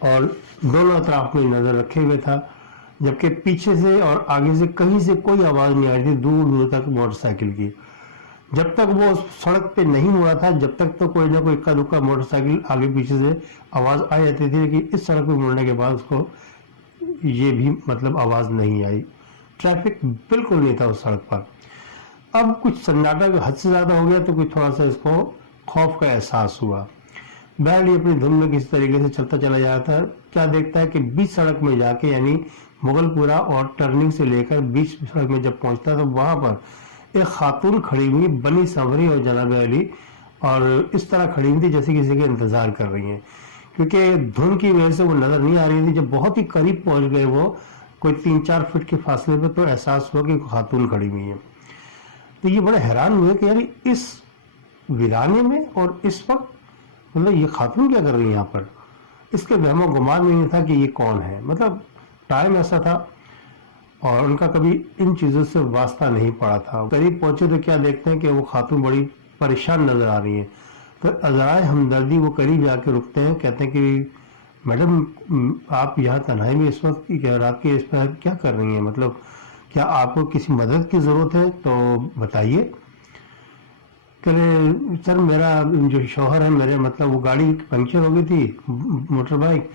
اور دونوں اطراف میں نظر رکھے ہوئے تھا، جبکہ پیچھے سے اور آگے سے کہیں سے کوئی آواز نہیں آ رہی تھی دور دور تک موٹر سائیکل کی. جب تک وہ سڑک پہ نہیں مڑا تھا جب تک تو کوئی نہ کوئی اکا دکا موٹر سائیکل آگے پیچھے سے آواز آ جاتی تھی، لیکن اس سڑک پہ مڑنے کے بعد اس کو یہ بھی مطلب آواز نہیں آئی. ٹریفک بالکل نہیں تھا اس سڑک پر. اب کچھ سناٹا حد سے زیادہ ہو گیا تو کچھ تھوڑا سا اس کو خوف کا احساس ہوا. بہرحال یہ اپنی دھن میں کسی طریقے سے چلتا چلا جاتا ہے. کیا دیکھتا ہے کہ بیچ سڑک میں جا کے یعنی مغل پورا اور ٹرننگ سے لے کر بیچ سڑک میں جب پہنچتا ہے تو وہاں پر ایک خاتون کھڑی ہوئی بنی سنوری اور جناب علی اور اس طرح کھڑی ہوئی تھی جیسے کسی کے انتظار کر رہی ہیں، کیونکہ دھن کی وجہ سے وہ نظر نہیں آ رہی تھی. جب بہت ہی قریب پہنچ گئے وہ کوئی 3-4 فٹ کے فاصلے پہ تو احساس ہوا کہ خاتون کھڑی ہوئی ہے. تو یہ بڑے حیران ہوئے کہ یعنی اس ویرانے میں اور اس وقت مطلب یہ خاتون کیا کر رہی ہے یہاں پر. اس کے وہم و گمان میں نہیں تھا کہ یہ کون ہے. مطلب ٹائم ایسا تھا اور ان کا کبھی ان چیزوں سے واسطہ نہیں پڑا تھا. قریب پہنچے تو کیا دیکھتے ہیں کہ وہ خاتون بڑی پریشان نظر آ رہی ہیں. تو ذرائع ہمدردی وہ قریب جا کے رکتے ہیں، کہتے ہیں کہ میڈم آپ یہاں تنہائی میں اس وقت رات کے اس پر کیا کر رہی ہیں، مطلب کیا آپ کو کسی مدد کی ضرورت ہے تو بتائیے. کہ سر میرا جو شوہر ہے میرے مطلب وہ گاڑی پنکچر ہو گئی تھی موٹر بائک،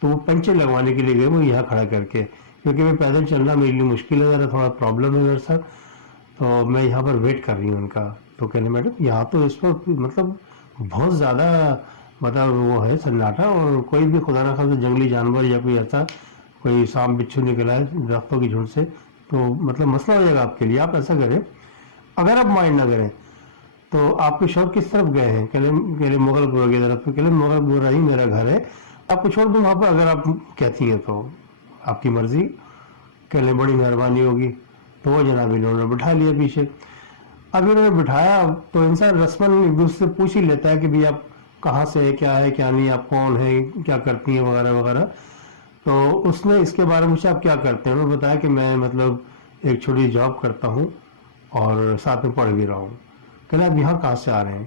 تو وہ پنچر لگوانے کے لیے گئے وہ یہاں کھڑا کر کے، کیونکہ میں پیدل چلنا میرے لیے مشکل ہے، ذرا تھوڑا پرابلم ہے میرے ساتھ، تو میں یہاں پر ویٹ کر رہی ہوں ان کا. تو کہنے میڈم یہاں تو اس وقت مطلب بہت زیادہ مطلب وہ ہے سناٹا، اور کوئی بھی خدا نہ خواستہ جنگلی جانور یا کوئی ایسا کوئی سانپ بچھو نکلا ہے درختوں کی جھنڈ سے تو مطلب مسئلہ ہو جائے گا آپ کے لیے. آپ ایسا کریں اگر آپ مائنڈ نہ کریں تو آپ کے شوہر کس طرف گئے ہیں؟ کہ مغل پورہ کی طرف. کہ مغل پورہ ہی میرا گھر ہے، آپ کو چھوڑ دوں وہاں پر اگر آپ کہتی ہیں تو آپ کی مرضی. کہ بڑی مہربانی ہوگی. تو وہ جناب انہوں نے بٹھا لیا پیچھے. اب انہوں نے بٹھایا تو انسان رسماً ایک دوسرے سے پوچھ ہی لیتا ہے کہ بھی آپ کہاں سے ہے، کیا ہے کیا نہیں، آپ کون ہیں، کیا کرتی ہیں وغیرہ وغیرہ. تو اس نے اس کے بارے میں آپ کیا کرتے ہیں، انہوں نے بتایا کہ میں مطلب ایک چھوٹی جاب کرتا ہوں اور ساتھ میں پڑھ بھی رہا ہوں. کہنا آپ یہاں کہاں سے آ رہے ہیں؟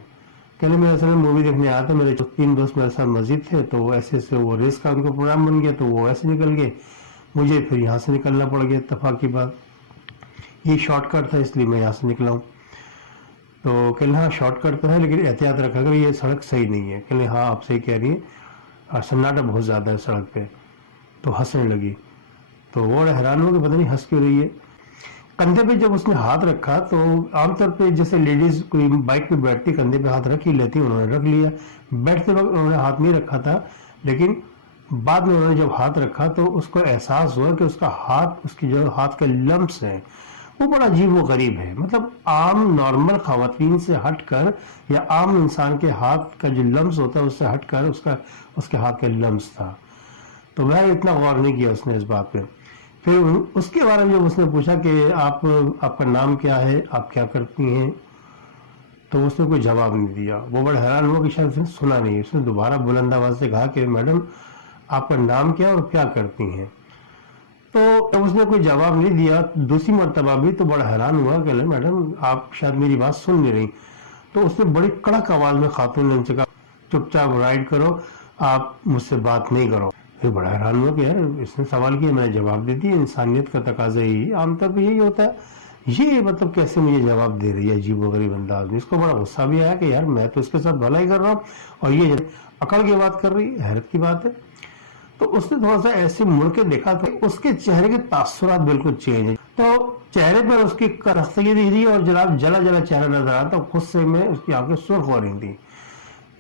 کہنے میں اصل میں مووی دیکھنے آیا تھا، میرے 3 دوست میرے ساتھ مسجد تھے تو ایسے سے وہ ریس کا ان کا پروگرام بن گیا تو وہ ایسے نکل گئے، مجھے پھر یہاں سے نکلنا پڑ گیا. اتفاق کی بات یہ شارٹ کٹ تھا اس لیے میں یہاں سے نکلا ہوں. تو کہنا ہاں شارٹ کٹ تو ہے لیکن احتیاط رکھا کر یہ سڑک صحیح نہیں ہے. کہنے ہاں آپ صحیح کہہ رہی ہیں اور سناٹا بہت زیادہ ہے سڑک پہ. تو ہنسنے لگی. تو وہ حیران ہو کہ پتہ نہیں ہنس کیوں رہی ہے. کندھے پہ جب اس نے ہاتھ رکھا تو عام طور پہ جیسے لیڈیز کوئی بائک پہ بیٹھتی کندھے پہ ہاتھ رکھ ہی لیتی، انہوں نے رکھ لیا. بیٹھتے وقت انہوں نے ہاتھ نہیں رکھا تھا، لیکن بعد میں انہوں نے جب ہاتھ رکھا تو اس کو احساس ہوا کہ اس کا ہاتھ، اس کی جو ہاتھ کے لمس ہیں وہ بڑا عجیب و غریب ہے. مطلب عام نارمل خواتین سے ہٹ کر یا عام انسان کے ہاتھ کا جو لمس ہوتا ہے اس سے ہٹ کر اس کے ہاتھ کا لمس تھا. تو میں اتنا غور نہیں کیا اس نے اس بات پہ. پھر اس کے بارے میں جب اس نے پوچھا کہ آپ کا نام کیا ہے، آپ کیا کرتی ہیں، تو اس نے کوئی جواب نہیں دیا. وہ بڑا حیران ہوا کہ شاید اس نے سنا نہیں. اس نے دوبارہ بلند آواز سے کہا کہ میڈم آپ کا نام کیا اور کیا کرتی ہیں. تو جب اس نے کوئی جواب نہیں دیا دوسری مرتبہ بھی تو بڑا حیران ہوا کہ میڈم آپ شاید میری بات سن نہیں رہی. تو اس نے بڑی کڑک آواز میں خاتون نے ان سے کہا چپ چاپ رائڈ کرو، آپ مجھ سے بات نہیں کرو. پھر بڑا حیران ہوا کہ یار اس نے سوال کیا میں نے جواب دے دی. انسانیت کا تقاضا ہی عام طور پہ یہی ہوتا ہے. یہ مطلب کیسے مجھے جواب دے رہی ہے عجیب و غریب انداز میں. اس کو بڑا غصہ بھی آیا کہ یار میں تو اس کے ساتھ بھلا ہی کر رہا ہوں اور یہ اکڑ کے بات کر رہی ہے، حیرت کی بات ہے. تو اس نے تھوڑا سا ایسے مڑ کے دیکھا تو اس کے چہرے کے تاثرات بالکل چینج ہیں. تو چہرے پر اس کی کرختگی دکھ رہی اور جناب جلا جلا چہرہ نظر آ رہا تھا. غصے میں اس کی آنکھیں سرخ ہو رہی تھیں.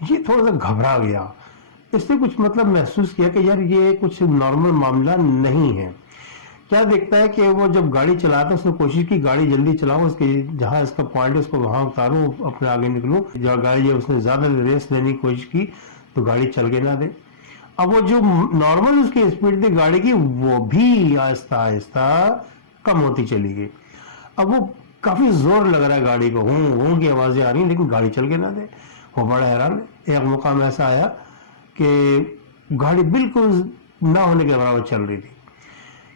یہ تھوڑا سا گھبرا گیا. اس نے کچھ مطلب محسوس کیا کہ یار یہ کچھ نارمل معاملہ نہیں ہے. کیا دیکھتا ہے کہ وہ جب گاڑی چلا تھا اس نے کوشش کی گاڑی جلدی چلاؤں، اس کی جہاں اس کا پوائنٹ ہے اس کو وہاں اتاروں، اپنے آگے نکلوں. جب گاڑی جب اس نے زیادہ ریس لینے کی کوشش کی تو گاڑی چل کے نہ دے. اب وہ جو نارمل اس کی اسپیڈ تھی گاڑی کی وہ بھی آہستہ آہستہ کم ہوتی چلی گئی. اب وہ کافی زور لگ رہا ہے گاڑی کو، ہوں کی آوازیں آ رہی ہیں لیکن گاڑی چل کے نہ دے. وہ بڑا حیران ہے. ایک مقام ایسا آیا کہ گاڑی بالکل نہ ہونے کے برابر چل رہی تھی.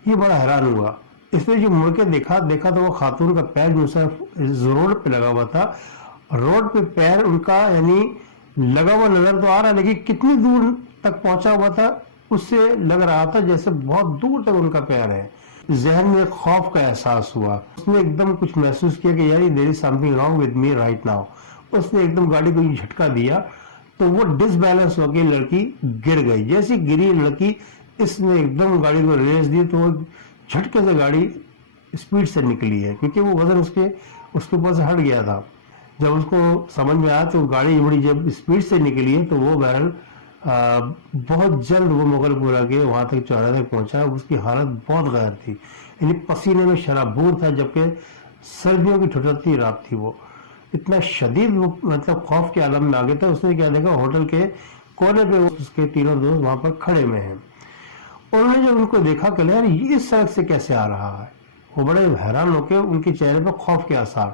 یہ بڑا حیران ہوا. اس نے جو مڑ کے دیکھا تو وہ خاتون کا پیر جو روڈ پہ لگا ہوا تھا. روڈ پہ پیر ان کا یعنی لگا ہوا نظر تو آ رہا لیکن کتنی دور تک پہنچا ہوا تھا اس سے لگ رہا تھا جیسے بہت دور تک ان کا پیر ہے. ذہن میں خوف کا احساس ہوا. اس نے ایک دم کچھ محسوس کیا کہ یار there is something wrong with me right now. اس نے ایک دم گاڑی کو جھٹکا دیا تو وہ ڈس بیلنس ہو کے لڑکی گر گئی. جیسی گری لڑکی اس نے ایک دم گاڑی کو ریس دی تو وہ جھٹکے سے گاڑی اسپیڈ سے نکلی ہے کیونکہ وہ وزن اس کے اوپر سے ہٹ گیا تھا. جب اس کو سمجھ میں آیا تو گاڑی بڑی جب اسپیڈ سے نکلی ہے تو وہ بہرحال بہت جلد وہ مغل پورا کے وہاں تک چوراہے تک پہنچا. اس کی حالت بہت غیر تھی, یعنی پسینے میں شرابور تھا, جبکہ سردیوں کی ٹھٹھتی رات تھی. وہ اتنا شدید وہ مطلب خوف کے عالم میں آ گیا تھا. اس نے کیا دیکھا, ہوٹل کے کونے پہ اس کے تینوں دوست وہاں پر کھڑے ہوئے ہیں. انہوں نے جب ان کو دیکھا کہ یار یہ اس سڑک سے کیسے آ رہا ہے, وہ بڑے حیران ہو کے ان کے چہرے پر خوف کے آثار.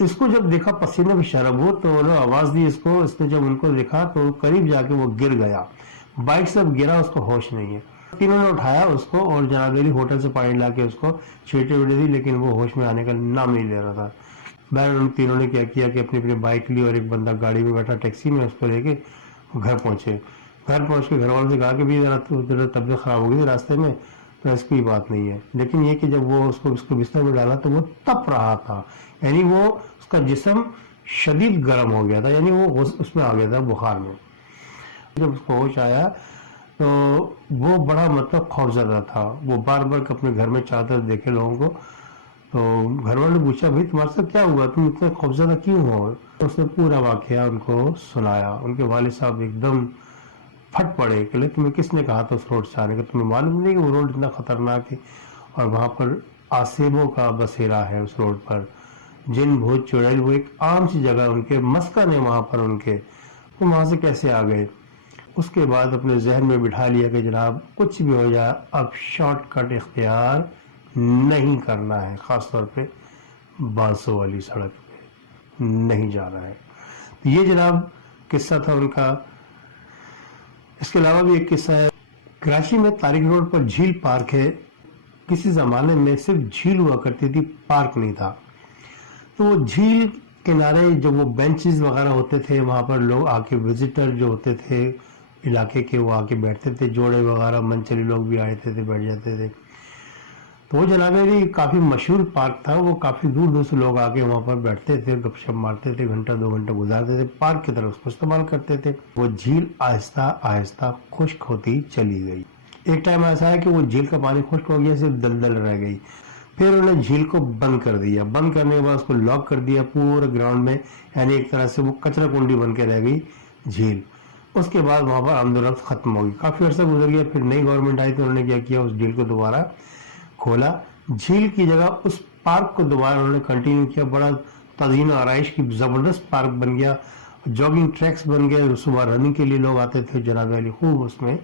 اس کو جب دیکھا پسینے میں شرابور تو انہوں نے آواز دی اس کو. اس نے جب ان کو دیکھا تو قریب جا کے وہ گر گیا, بائک سے گرا, اس کو ہوش نہیں ہے. تینوں نے اٹھایا اس کو اور جناب علی ہوٹل سے پانی لا کے اس کو چھیٹے ویٹے دی, لیکن وہ ہوش میں آنے کا نام نہیں لے رہا تھا. بہرحال ان تینوں نے کیا کیا کہ اپنی اپنی بائک لی اور ایک بندہ گاڑی میں بیٹھا ٹیکسی میں, اس کو لے کے گھر پہنچے. گھر پہنچ کے گھر والوں سے کہا کہ بھی ذرا طبیعت خراب ہو گئی راستے میں, تو اس کی بات نہیں ہے. لیکن یہ کہ جب وہ اس کو بستر میں ڈالا تو وہ تپ رہا تھا, یعنی وہ اس کا جسم شدید گرم ہو گیا تھا, یعنی وہ اس میں آ گیا تھا بخار میں. جب اس کو ہوش آیا تو وہ بڑا مطلب خوفزدہ تھا. وہ بار بار اپنے گھر میں چادر دیکھے لوگوں کو, تو گھر والوں نے پوچھا بھائی تمہارے ساتھ کیا ہوا, تم اتنے خوفزدہ کیوں ہو. اس نے پورا واقعہ ان کو سنایا. ان کے والد صاحب ایک دم پھٹ پڑے کہ تمہیں کس نے کہا تھا اس روڈ سے آنے کا, تمہیں معلوم نہیں کہ وہ روڈ اتنا خطرناک ہے اور وہاں پر آسیبوں کا بسیرا ہے. اس روڈ پر جن بھوت چڑیل وہ ایک عام سی جگہ, ان کے مسکن ہے وہاں پر ان کے, وہ وہاں سے کیسے آ گئے. اس کے بعد اپنے ذہن میں بٹھا لیا کہ جناب کچھ بھی ہو جائے اب شارٹ کٹ اختیار نہیں کرنا ہے, خاص طور پہ بانسوں والی سڑک پہ نہیں جانا ہے. یہ جناب قصہ تھا ان کا. اس کے علاوہ بھی ایک قصہ ہے. کراچی میں طارق روڈ پر جھیل پارک ہے. کسی زمانے میں صرف جھیل ہوا کرتی تھی, پارک نہیں تھا. تو وہ جھیل کنارے جو وہ بینچز وغیرہ ہوتے تھے وہاں پر لوگ آ کے وزٹر جو ہوتے تھے علاقے کے وہ آ کے بیٹھتے تھے. جوڑے وغیرہ منچلی لوگ بھی آئے تھے بیٹھ جاتے تھے. تو وہ جناب علی کافی مشہور پارک تھا. وہ کافی دور دور سے لوگ آ کے وہاں پر بیٹھتے تھے, گپ شپ مارتے تھے, گھنٹہ 2 گھنٹے گزارتے تھے, پارک کی طرف اس کو استعمال کرتے تھے. وہ جھیل آہستہ آہستہ خشک ہوتی چلی گئی. ایک ٹائم ایسا ہے کہ وہ جھیل کا پانی خشک ہو گیا, صرف دلدل رہ گئی. پھر انہوں نے جھیل کو بند کر دیا. بند کرنے کے بعد اس کو لاک کر دیا پورے گراؤنڈ میں, یعنی ایک طرح سے وہ کچرا کنڈی بن کے رہ گئی جھیل. اس کے بعد وہاں پر آمد و رفت ختم ہو گئی. کافی عرصہ گزر گیا. پھر نئی گورنمنٹ آئی تو انہوں نے کیا کیا, اس جھیل کو دوبارہ کھولا. جھیل کی جگہ اس پارک کو دوبارہ انہوں نے کنٹینیو کیا. بڑا تزئین و آرائش کی زبردست پارک بن گیا. جاگنگ ٹریکس بن گئے. صبح رننگ کے لیے لوگ آتے تھے. جناب علی خوب اس میں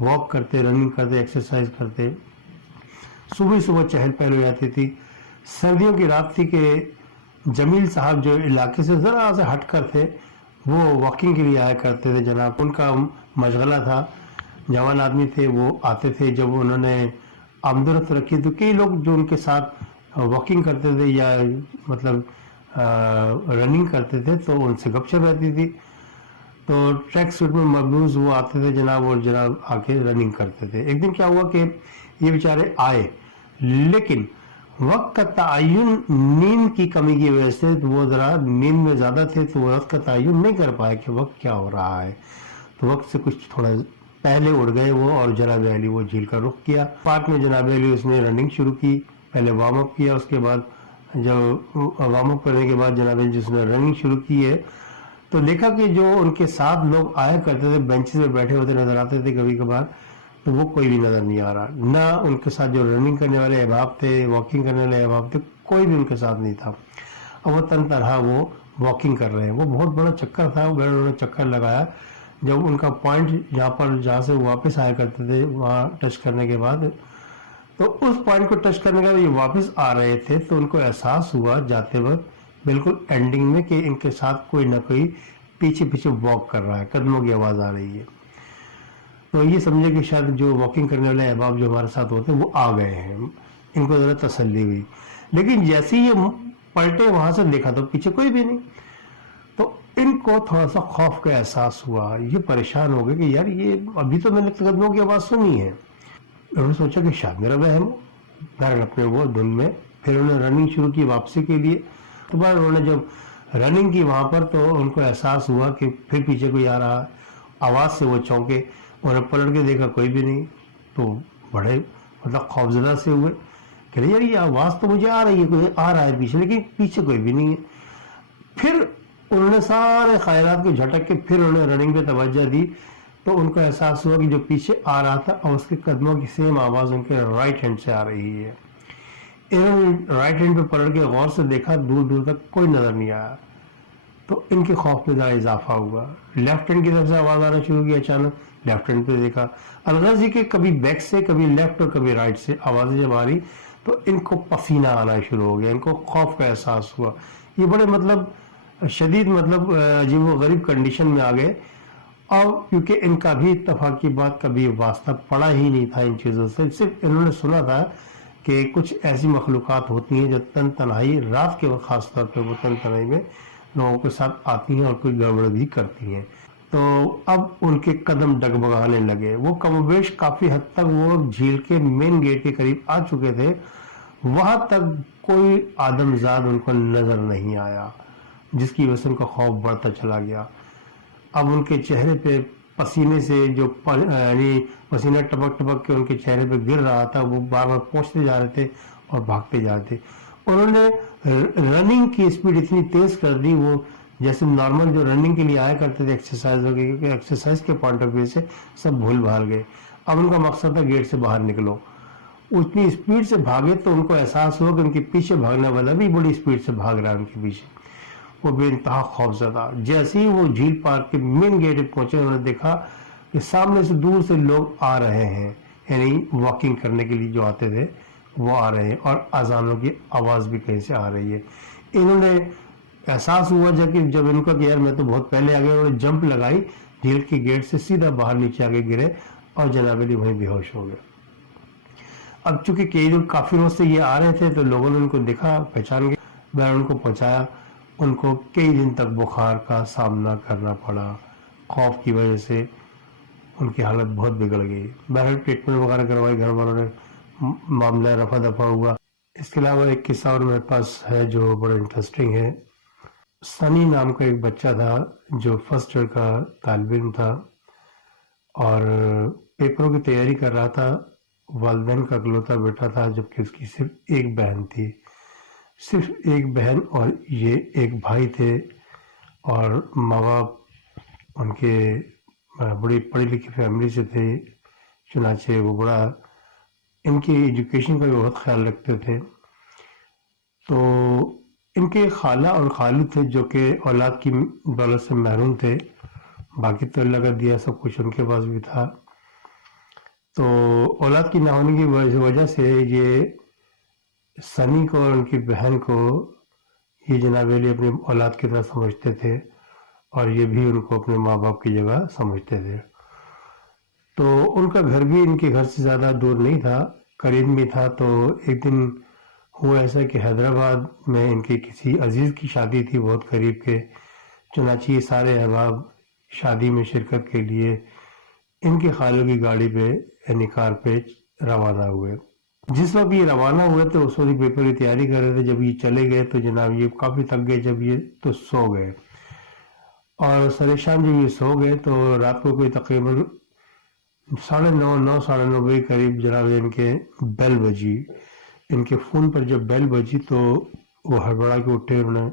واک کرتے, رننگ کرتے, ایکسرسائز کرتے. صبح صبح چہل پہل ہو جاتی تھی. سردیوں کی رات تھی کہ جمیل صاحب جو علاقے سے ذرا سے ہٹ کر تھے وہ واکنگ کے لیے آیا کرتے تھے. جناب ان کا مشغلہ تھا, جوان آدمی تھے, وہ آتے تھے. جب انہوں نے آمدورت رکھی تو کئی لوگ جو ان کے ساتھ واکنگ کرتے تھے یا مطلب رننگ کرتے تھے تو ان سے گپ شپ رہتی تھی. تو ٹریک سوٹ میں مبوض وہ آتے تھے جناب, اور جناب آ کے رننگ کرتے تھے. ایک دن کیا ہوا کہ یہ بیچارے آئے, لیکن وقت کا تعین نیند کی کمی کی وجہ سے وہ ذرا نیند میں زیادہ تھے, تو وہ وقت کا تعین نہیں کر پائے کہ وقت کیا ہو رہا ہے. تو وقت سے کچھ تھوڑا پہلے اڑ گئے وہ, اور جناب علی وہ جھیل کا رخ کیا. پارک میں جناب علی اس نے رننگ شروع کی. پہلے وارم اپ کیا, اس کے بعد جب وارم اپ کرنے کے بعد جناب علی جس نے رننگ شروع کی ہے تو دیکھا کہ جو ان کے ساتھ لوگ آیا کرتے تھے, بینچز میں بیٹھے ہوتے نظر آتے تھے کبھی کبھار, تو وہ کوئی بھی نظر نہیں آ رہا. نہ ان کے ساتھ جو رننگ کرنے والے احباب تھے, واکنگ کرنے والے احباب تھے, کوئی بھی ان کے ساتھ نہیں تھا. اور وہ تن تنہا وہ واکنگ کر رہے ہیں. وہ بہت بڑا چکر تھا. انہوں نے چکر لگایا. جب ان کا پوائنٹ جہاں سے واپس آیا کرتے تھے وہاں ٹچ کرنے کے بعد, تو اس پوائنٹ کو ٹچ کرنے کے بعد یہ واپس آ رہے تھے, تو ان کو احساس ہوا جاتے وقت بالکل اینڈنگ میں کہ ان کے ساتھ کوئی نہ کوئی پیچھے پیچھے واک کر رہا ہے, قدموں کی آواز آ رہی ہے. تو یہ سمجھے کہ شاید جو واکنگ کرنے والے احباب جو ہمارے ساتھ ہوتے ہیں وہ آ گئے ہیں. ان کو ذرا تسلی ہوئی. لیکن جیسے یہ پلٹے وہاں سے دیکھا تو پیچھے کوئی بھی نہیں. تو ان کو تھوڑا سا خوف کا احساس ہوا, یہ پریشان ہو گئے کہ یار یہ ابھی تو میں نے قدموں کی آواز سنی ہے. انہوں نے سوچا کہ شاید میرا وہم ہو, بہرحال اپنے وہ دن میں پھر انہوں نے رننگ شروع کی واپسی کے لیے. تو بعد انہوں نے جب رننگ کی وہاں پر تو ان کو احساس ہوا کہ پھر پیچھے کوئی آ رہا, آواز سے وہ چونکے, انہوں نے پلٹ کے دیکھا کوئی بھی نہیں. تو بڑے مطلب خوفزدہ سے ہوئے کہ یار یہ آواز تو مجھے آ رہی ہے, کوئی آ رہا ہے پیچھے, لیکن پیچھے کوئی بھی نہیں ہے. پھر انہوں نے سارے خیالات کو جھٹک کے پھر انہوں نے رننگ پہ توجہ دی. تو ان کو احساس ہوا کہ جو پیچھے آ رہا تھا اور اس کے قدموں کی سیم آواز ان کے رائٹ ہینڈ سے آ رہی ہے. انہوں نے رائٹ ہینڈ پہ پلٹ کے غور سے دیکھا, دور دور تک کوئی نظر نہیں آیا. تو ان کے خوف میں ذرا اضافہ ہوا. لیفٹ ہینڈ کی طرف سے آواز آنا شروع کی, اچانک لیفٹ ہینڈ پہ دیکھا. الغرض یہ کہ کبھی بیک سے, کبھی لیفٹ اور کبھی رائٹ سے آوازیں جب آ رہی تو ان کو پسینہ آنا شروع ہو گیا, ان کو خوف کا احساس ہوا. یہ بڑے مطلب شدید مطلب عجیب و غریب کنڈیشن میں آ گئے. اور کیونکہ ان کا بھی اتفاق کی بات کبھی واسطہ پڑا ہی نہیں تھا ان چیزوں سے, صرف انہوں نے سنا تھا کہ کچھ ایسی مخلوقات ہوتی ہیں جو تن تنہائی رات کے وقت خاص طور پہ وہ تن تنہائی میں لوگوں کے ساتھ آتی ہیں اور کوئی گڑبڑ بھی کرتی ہیں. تو اب ان کے قدم ڈگمگانے لگے. وہ کم و بیش کافی حد تک وہ جھیل کے مین گیٹ کے قریب آ چکے تھے, وہاں تک کوئی آدمزاد ان کو نظر نہیں آیا, جس کی وجہ سے ان کا خوف بڑھتا چلا گیا. اب ان کے چہرے پہ پسینے سے جو یعنی پسینہ ٹپک ٹپک کے ان کے چہرے پہ گر رہا تھا, وہ بار بار پہنچتے جا رہے تھے اور بھاگتے جا رہے تھے. انہوں نے رننگ کی اسپیڈ اتنی تیز کر دی, وہ جیسے نارمل جو رننگ کے لیے آیا کرتے تھے ایکسرسائز وغیرہ, کیونکہ ایکسرسائز کے پوائنٹ آف ویو سے سب بھول بھال گئے. اب ان کا مقصد تھا گیٹ سے باہر نکلو. اتنی اسپیڈ سے بھاگے تو ان کو احساس ہوا کہ ان کے پیچھے بھاگنے والا بھی بڑی اسپیڈ سے بھاگ رہا ہے ان کے پیچھے. وہ بے انتہا خوف زدہ. جیسے ہی وہ جھیل پارک کے مین گیٹ پہ پہنچے, انہوں نے دیکھا کہ سامنے سے دور سے لوگ آ رہے ہیں, یعنی واکنگ کرنے کے لیے جو آتے تھے وہ آ رہے ہیں, اور اذانوں کی آواز بھی کہیں سے آ رہی ہے. انہوں نے احساس ہوا جب ان کا کہ یار میں تو بہت پہلے آ گیا, انہوں نے جمپ لگائی, جھیل کے گیٹ سے سیدھا باہر نیچے آگے گرے اور جناب علی وہیں بے ہوش ہو گئے. اب چونکہ کئی لوگ کافی روز سے یہ آ رہے تھے تو لوگوں نے ان کو دیکھا, پہچان گئے, میں ان کو پہنچایا. ان کو کئی دن تک بخار کا سامنا کرنا پڑا, خوف کی وجہ سے ان کی حالت بہت بگڑ گئی. بہرحال ٹریٹمنٹ وغیرہ کروائی, گھر والوں نے, معاملہ رفع دفع ہوا. اس کے علاوہ ایک قصہ اور میرے پاس ہے جو بڑا انٹرسٹنگ ہے. سنی نام کا ایک بچہ تھا جو فرسٹ ایئر کا طالب علم تھا اور پیپروں کی تیاری کر رہا تھا. والدین کا اکلوتا بیٹا تھا, جبکہ اس کی صرف ایک بہن تھی, صرف ایک بہن, اور یہ ایک بھائی تھے. اور ماں باپ ان کے بڑی پڑھی لکھی فیملی سے تھے, چنانچہ وہ بڑا ان کی ایجوکیشن کا بھی بہت خیال رکھتے تھے. تو ان کے خالہ اور خالد تھے جو کہ اولاد کی دولت سے محروم تھے, باقی تو اللہ کا دیا سب کچھ ان کے پاس بھی تھا. تو اولاد کی نہ ہونے کی وجہ سے یہ سنی کو اور ان کی بہن کو یہ جناب علی اپنی اولاد کی طرح سمجھتے تھے, اور یہ بھی ان کو اپنے ماں باپ کی جگہ سمجھتے تھے. تو ان کا گھر بھی ان کے گھر سے زیادہ دور نہیں تھا, قریب بھی تھا. تو ایک دن ہوا ایسا کہ حیدرآباد میں ان کے کسی عزیز کی شادی تھی بہت قریب کے, چنانچہ یہ سارے احباب شادی میں شرکت کے لیے ان کے خالوں کی گاڑی پہ یعنی کار پہ روانہ ہوئے. جس وقت یہ روانہ ہوئے تو اس وقت پیپر کی تیاری کر رہے تھے. جب یہ چلے گئے تو جناب یہ کافی تھک گئے, جب یہ تو سو گئے, اور سر شام جب یہ سو گئے تو رات کو کوئی تقریباً 9:30 ساڑھے 9 بجے قریب جناب ان کے بیل بجی. ان کے فون پر جب بیل بجی تو وہ ہڑبڑا کے اٹھے, انہوں نے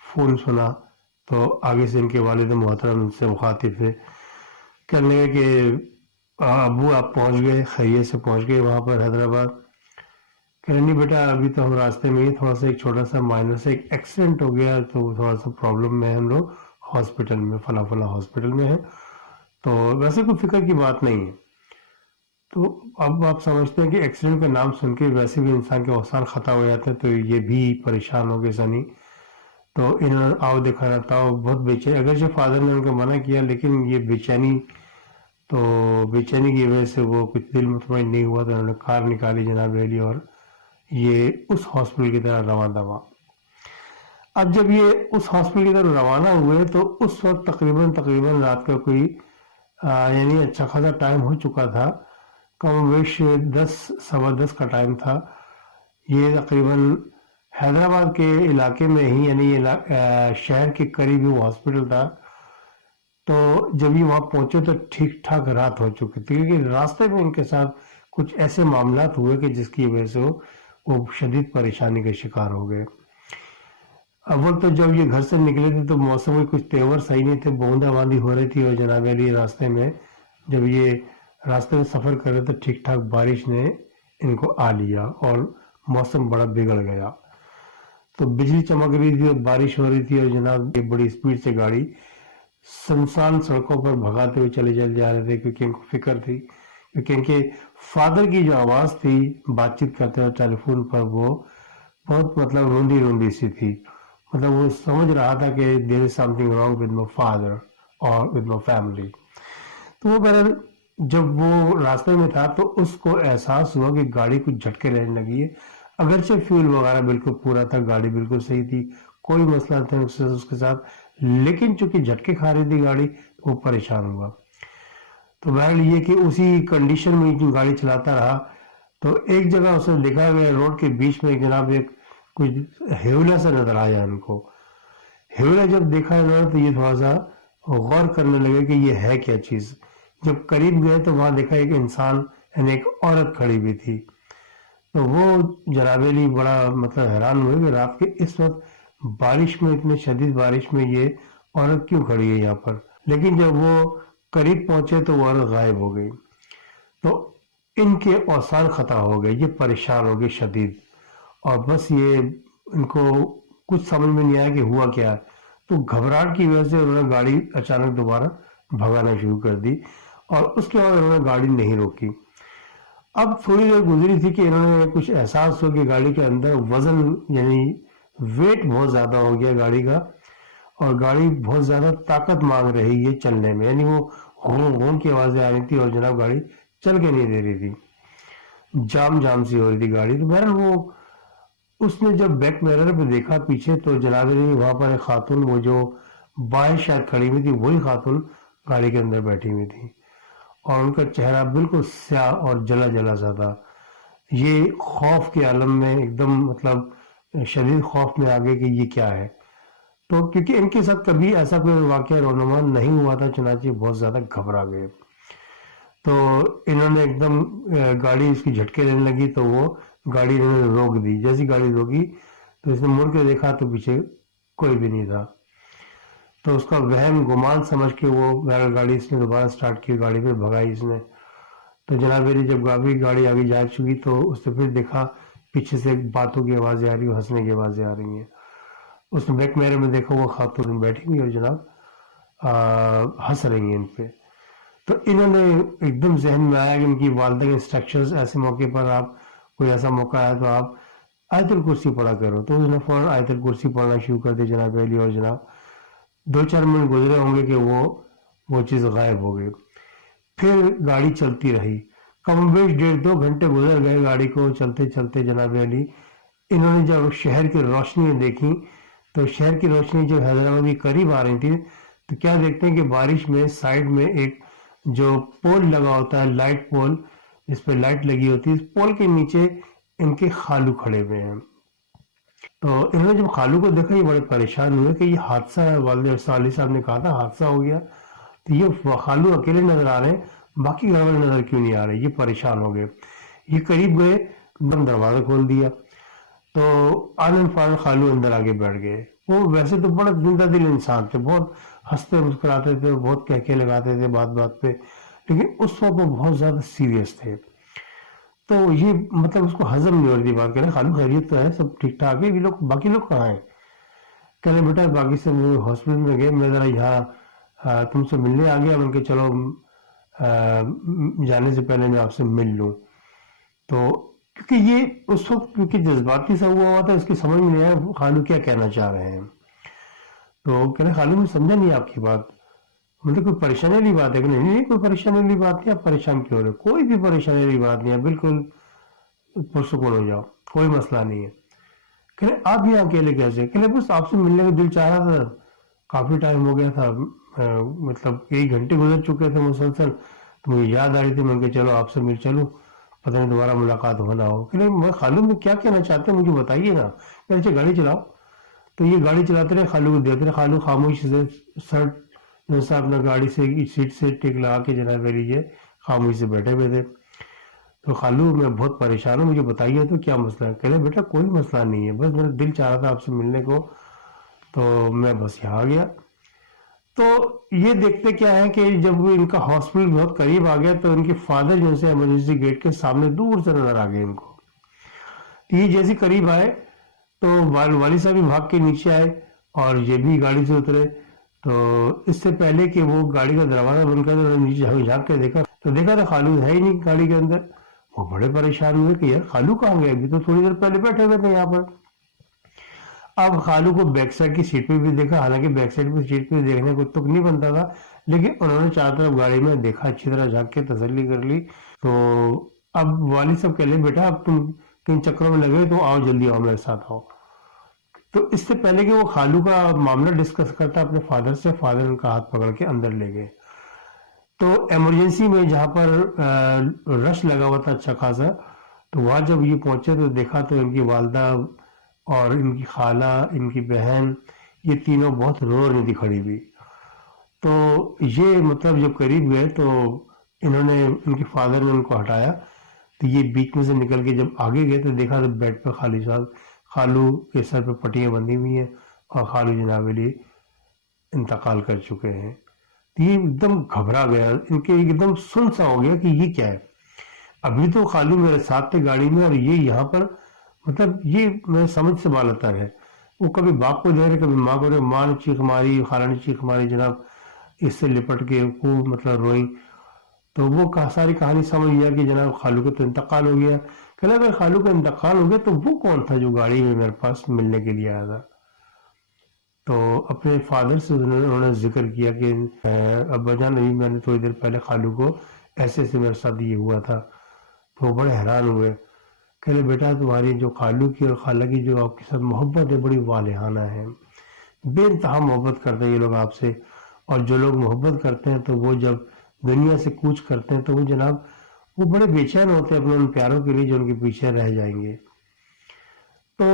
فون سنا تو آگے سے ان کے والد محترم ان سے مخاطب تھے, کہنے لگے کہ ابو آپ پہنچ گئے, خیریت سے پہنچ گئے وہاں پر حیدرآباد. کہنے نہیں بیٹا ابھی تو ہم راستے میں ہی, تھوڑا سا ایک چھوٹا سا مائنر سے ایک ایکسیڈنٹ ہو گیا تو تھوڑا سا پرابلم میں ہم لوگ ہاسپٹل میں فلاں ہاسپٹل میں ہیں, تو ویسے کوئی فکر کی بات نہیں ہے. تو اب آپ سمجھتے ہیں کہ ایکسیڈنٹ کا نام سن کے ویسے بھی انسان کے اوسان خطا ہو جاتے ہیں, تو یہ بھی پریشان ہو گئے سنی. تو انہوں نے آؤ دکھانا تھا, بہت بے چینی, اگرچہ فادر نے ان کو منع کیا لیکن یہ بے چینی کی وجہ سے وہ کچھ دل مطمئن نہیں ہوا, تو انہوں نے کار نکالی جناب علی اور یہ اس ہاسپٹل کی طرح رواں دواں. اب جب یہ اس ہاسپٹل کی طرف روانہ ہوئے تو اس وقت تقریباً رات کا کوئی یعنی اچھا خاصا ٹائم ہو چکا تھا، کم بیش 10 سوا 10 کا ٹائم تھا. یہ تقریباً حیدرآباد کے علاقے میں ہی، یعنی شہر کے قریب ہی وہ ہاسپٹل تھا. تو جب یہ وہاں پہنچے تو ٹھیک ٹھاک رات ہو چکی تھی، کیونکہ راستے میں ان کے ساتھ کچھ ایسے معاملات ہوئے کہ جس کی وجہ سے وہ شدید پریشانی کا شکار ہو گئے. اول تو جب یہ گھر سے نکلے تھے تو موسم میں کچھ تیور صحیح نہیں تھے، بوندا باندی ہو رہی تھی، اور جناب علی راستے میں جب یہ راستے میں سفر کر رہے تو ٹھیک ٹھاک بارش نے ان کو آ لیا اور موسم بڑا بگڑ گیا. تو بجلی چمک رہی تھی اور بارش ہو رہی تھی، اور جناب یہ بڑی اسپیڈ سے گاڑی سنسان سڑکوں پر بھگاتے ہوئے چلے جا رہے تھے، کیونکہ ان کو فکر تھی، کیونکہ ان کے فادر کی جو آواز تھی بات چیت کرتے ہوئے ٹیلی فون پر وہ بہت روندی سی تھی. وہ سمجھ رہا تھا کہ there is something wrong with my father or with my family. تو وہ بہرحال جب وہ راستے میں تھا تو اس کو احساس ہوا کہ گاڑی کچھ جھٹکے لینے لگی ہے. اگرچہ فیول وغیرہ بالکل پورا تھا، گاڑی بالکل صحیح تھی، کوئی مسئلہ تھا اس کے ساتھ، لیکن چونکہ جھٹکے کھا رہی تھی گاڑی وہ پریشان ہوا. تو بہرحال یہ کہ اسی کنڈیشن میں جو گاڑی چلاتا رہا تو ایک جگہ اس نے دیکھا گیا روڈ کے بیچ میں جناب ایک کچھ ہیولا سا نظر آیا ان کو. ہیولا جب دیکھا انہوں نے تو یہ تھوڑا سا غور کرنے لگے کہ یہ ہے کیا چیز. جب قریب گئے تو وہاں دیکھا ایک انسان یعنی ایک عورت کھڑی ہوئی تھی. تو وہ جناب علی بڑا حیران ہوئے کہ رات کے اس وقت بارش میں، اتنے شدید بارش میں یہ عورت کیوں کھڑی ہے یہاں پر. لیکن جب وہ قریب پہنچے تو وہ عورت غائب ہو گئی. تو ان کے اوصال خطا ہو گئے، یہ پریشان ہو گئے شدید، اور بس یہ ان کو کچھ سمجھ میں نہیں آیا کہ ہوا کیا. تو گھبراہٹ کی وجہ سے انہوں نے گاڑی اچانک دوبارہ بھگانا شروع کر دی، اور اس کے بعد انہوں نے گاڑی نہیں روکی. اب تھوڑی دیر گزری تھی کہ انہوں نے کچھ احساس ہو کہ گاڑی کے اندر وزن یعنی ویٹ بہت زیادہ ہو گیا گاڑی کا، اور گاڑی بہت زیادہ طاقت مانگ رہی ہے چلنے میں، یعنی وہ غون کی آوازیں آ رہی تھی اور جناب گاڑی چل کے نہیں دے رہی تھی، جام سی ہو رہی تھی گاڑی. تو بہرحال وہ اس نے جب بیک میرر پہ دیکھا پیچھے تو جناب علی وہاں پر ایک خاتون، وہ جو باہر شاید کھڑی ہوئی تھی وہی خاتون گاڑی کے اندر بیٹھی ہوئی تھی، اور ان کا چہرہ بالکل سیاہ اور جلا سا تھا. یہ خوف کے عالم میں ایک دم شدید خوف میں آگے کہ یہ کیا ہے. تو کیونکہ ان کے ساتھ کبھی ایسا کوئی واقعہ رونما نہیں ہوا تھا، چنانچہ بہت زیادہ گھبرا گئے. تو انہوں نے ایک دم گاڑی اس کی جھٹکے لینے لگی تو وہ گاڑی انہوں نے روک دی. جیسی گاڑی روکی تو اس نے مڑ کے دیکھا تو پیچھے کوئی بھی نہیں تھا. تو اس کا وہم گمان سمجھ کے وہ گاڑی اس نے دوبارہ سٹارٹ کی، گاڑی پہ بھگائی اس نے. تو جناب علی جب گاڑی آگے جا چکی تو اس نے پھر دیکھا پیچھے سے باتوں کی آوازیں آ رہی ہیں، ہنسنے کی آوازیں آ رہی ہیں. اس نے بیک میرر میں دیکھا وہ خاتون بیٹھی ہوئی اور جناب ہنس رہی ہیں ان پہ. تو انہوں نے ایک دم ذہن میں آیا کہ ان کی والدہ کے انسٹرکشنز ایسے موقع پر آپ کوئی ایسا موقع آیا تو آپ آیت الکرسی پڑھا کرو. تو اس نے فوراً آیت الکرسی پڑھنا شروع کر دی جناب علی، اور جناب 2-4 منٹ گزرے ہوں گے کہ وہ چیز غائب ہو گئی. پھر گاڑی چلتی رہی، کم بیش 1.5-2 گھنٹے گزر گئے گاڑی کو چلتے چلتے. جناب علی انہوں نے جب شہر کی روشنیاں دیکھی تو شہر کی روشنی جب حیدرآباد کے قریب آ رہی تھی تو کیا دیکھتے ہیں کہ بارش میں سائڈ میں ایک جو پول لگا ہوتا ہے، لائٹ پول جس پہ لائٹ لگی ہوتی ہے، اس پول کے نیچے ان کے خالو کھڑے ہوئے ہیں. تو انہوں نے جب خالو کو دیکھا یہ بڑے پریشان ہوئے کہ یہ حادثہ ہے. والد صاحب نے کہا تھا حادثہ ہو گیا. تو یہ خالو اکیلے نظر آ رہے ہیں، باقی گھر والے نظر کیوں نہیں آ رہے. یہ پریشان ہو گئے، یہ قریب گئے، دم دروازہ کھول دیا تو آنند فارغ خالو اندر آگے بیٹھ گئے. وہ ویسے تو بڑا زندہ دل انسان تھے، بہت ہنستے مسکراتے تھے، بہت کہکے لگاتے تھے بات پہ، لیکن اس وقت وہ بہت زیادہ سیریس تھے. تو یہ اس کو ہضم نہیں ہو رہی تھی بات. کہہ رہے خالو خیریت تو ہے، سب ٹھیک ٹھاک ہے، باقی لوگ کہاں ہیں؟ کہہ رہے بیٹا باقی سے ہاسپٹل میں گئے، میں ذرا یہاں تم سے ملنے آ گیا، ان کے چلو جانے سے پہلے میں آپ سے مل لوں. تو کیونکہ یہ اس وقت کیونکہ جذباتی سا ہوا تھا، اس کی سمجھ میں نہیں آیا خالو کیا کہنا چاہ رہے ہیں. تو کہہ رہے خالو میں سمجھا نہیں آپ کی بات، کوئی پریشانی والی بات ہے کہ نہیں کوئی پریشانی والی بات نہیں، آپ پریشان کیوں ہو رہے؟ کوئی بھی پریشانی والی بات نہیں ہے، بالکل پرسکون ہو جاؤ، کوئی مسئلہ نہیں ہے. کہ آپ یہاں اکیلے کیسے؟ کہ بس آپ سے ملنے کا دل چاہ رہا تھا, کافی ٹائم ہو گیا تھا, مطلب 1 گھنٹے گزر چکے تھے مسلسل, تو مجھے یاد آ رہی تھی, میں کہ چلو آپ سے مل چلوں, پتہ نہیں دوبارہ ملاقات ہونا ہو. کہ نہیں, میں خالو میں کیا کہنا چاہتے ہیں مجھے بتائیے نا. کہ اچھا گاڑی چلاؤ. تو یہ گاڑی چلاتے رہے, خالو کو دیتے رہے. خالو خاموشی سے سر جیسا اپنا گاڑی سے سیٹ سے ٹیک لگا کے جناب کہہ لیجیے خاموشی سے بیٹھے ہوئے تھے. تو خالو میں بہت پریشان ہوں, مجھے بتائیے تو کیا مسئلہ ہے. کہہ رہے بیٹا کوئی مسئلہ نہیں ہے, بس میرا دل چاہ رہا تھا آپ سے ملنے کو, تو میں بس یہاں آ گیا. تو یہ دیکھتے کیا ہے کہ جب ان کا ہاسپٹل بہت قریب آ گیا تو ان کے فادر جو سے ایمرجنسی گیٹ کے سامنے دور سے نظر آ گئے ان کو. یہ جیسے قریب آئے تو والد صاحب بھی بھاگ کے نیچے آئے اور یہ بھی گاڑی سے اترے. تو اس سے پہلے کہ وہ گاڑی کا دروازہ بند کر نیچے جھانک کے دیکھا تو دیکھا تو خالو ہے ہی نہیں گاڑی کے اندر. وہ بڑے پریشان ہوئے کہ یار خالو کہاں گئے, ابھی تو تھوڑی دیر پہلے بیٹھے ہوئے تھے یہاں پر. اب خالو کو بیک سائڈ کی سیٹ پہ بھی دیکھا, حالانکہ بیک سائڈ کی سیٹ پہ دیکھنے کو تک نہیں بنتا تھا, لیکن انہوں نے چاروں طرف گاڑی میں دیکھا, اچھی طرح جھانک کے تسلی کر لی. تو اب والد صاحب کہہ لیں بیٹا اب تم کن چکروں میں لگے تو آؤ, جلدی آؤ میرے ساتھ آؤ. تو اس سے پہلے کہ وہ خالو کا معاملہ ڈسکس کرتا اپنے فادر سے, فادر ان کا ہاتھ پکڑ کے اندر لے گئے. تو ایمرجنسی میں جہاں پر رش لگا ہوا تھا اچھا خاصا, تو وہاں جب یہ پہنچے تو دیکھا تو ان کی والدہ اور ان کی خالہ, ان کی بہن, یہ تینوں بہت رو رہی تھی کھڑی ہوئی. تو یہ مطلب جب قریب گئے تو انہوں نے, ان کے فادر نے ان کو ہٹایا. تو یہ بیچ میں سے نکل کے جب آگے گئے تو دیکھا تو بیڈ پہ خالو کے سر پہ پٹیاں بندھی ہوئی ہیں اور خالو جناب علی انتقال کر چکے ہیں. یہ ایک دم گھبرا گیا, ان کے ایک دم سن سا ہو گیا کہ یہ کیا ہے. ابھی تو خالو میرے ساتھ تھے گاڑی میں, اور یہ یہاں پر مطلب یہ میں سمجھ سے بالاتر ہے. وہ کبھی باپ کو دے رہے, کبھی ماں کو دے رہے, ماں نے چیخ ماری, خالہ نے چیخ ماری, جناب اس سے لپٹ کے خوب مطلب روئی. تو وہ ساری کہانی سمجھ گیا کہ جناب خالو کا تو انتقال ہو گیا. کہ اگر خالو کا انتقال ہو گیا تو وہ کون تھا جو گاڑی میں میرے پاس ملنے کے لیے آیا تھا. تو اپنے فادر سے انہوں نے ذکر کیا کہ ابا جان ابھی میں نے تھوڑی دیر پہلے خالو کو ایسے ایسے میرے ساتھ یہ ہوا تھا. تو وہ بڑے حیران ہوئے. کہ لے بیٹا تمہاری جو خالو کی اور خالہ کی جو آپ کے ساتھ محبت ہے بڑی والہانہ ہے, بے انتہا محبت کرتے ہیں یہ لوگ آپ سے. اور جو لوگ محبت کرتے ہیں تو وہ جب دنیا سے کوچ کرتے ہیں تو وہ جناب وہ بڑے بے چین ہوتے ہیں اپنے ان پیاروں کے لیے جو ان کے پیچھے رہ جائیں گے. تو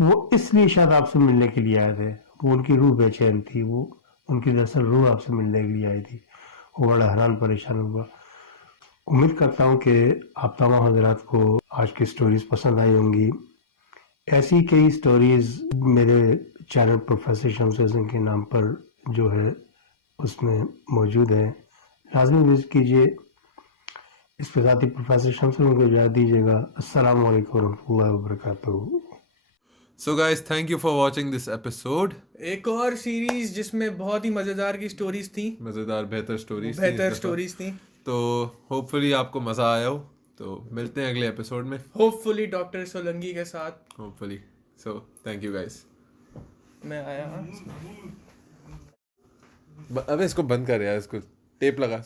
وہ اس لیے شاید آپ سے ملنے کے لیے آئے تھے. وہ ان کی روح بے چین تھی, وہ ان کی دراصل روح آپ سے ملنے کے لیے آئی تھی. وہ بڑا حیران پریشان ہوا. امید کرتا ہوں کہ آپ تمام حضرات کو آج کی سٹوریز پسند آئی ہوں گی. ایسی کئی سٹوریز میرے چینل پروفیسر شمس حسن کے نام پر جو ہے اس میں موجود ہے, لازمی وزٹ کیجیے. اس کے ساتھ ہی پروفیسر شمس حسن کو اجازت دیجیے گا. السلام علیکم ورحمۃ اللہ وبرکاتہ. So guys, thank you for watching this episode. ایک اور سیریز جس میں بہت ہی مزیدار کی سٹوریز تھیں, مزیدار بہتر سٹوریز تھیں. تو ہوپ فلی آپ کو مزہ آیا ہو. تو ملتے ہیں اگلے ایپیسوڈ میں, ہوپ فلی ڈاکٹر سولنگی کے ساتھ. Hope fully. So thank you guys. میں آیا. ابے اس کو بند کر یار, اس کو ٹیپ لگا.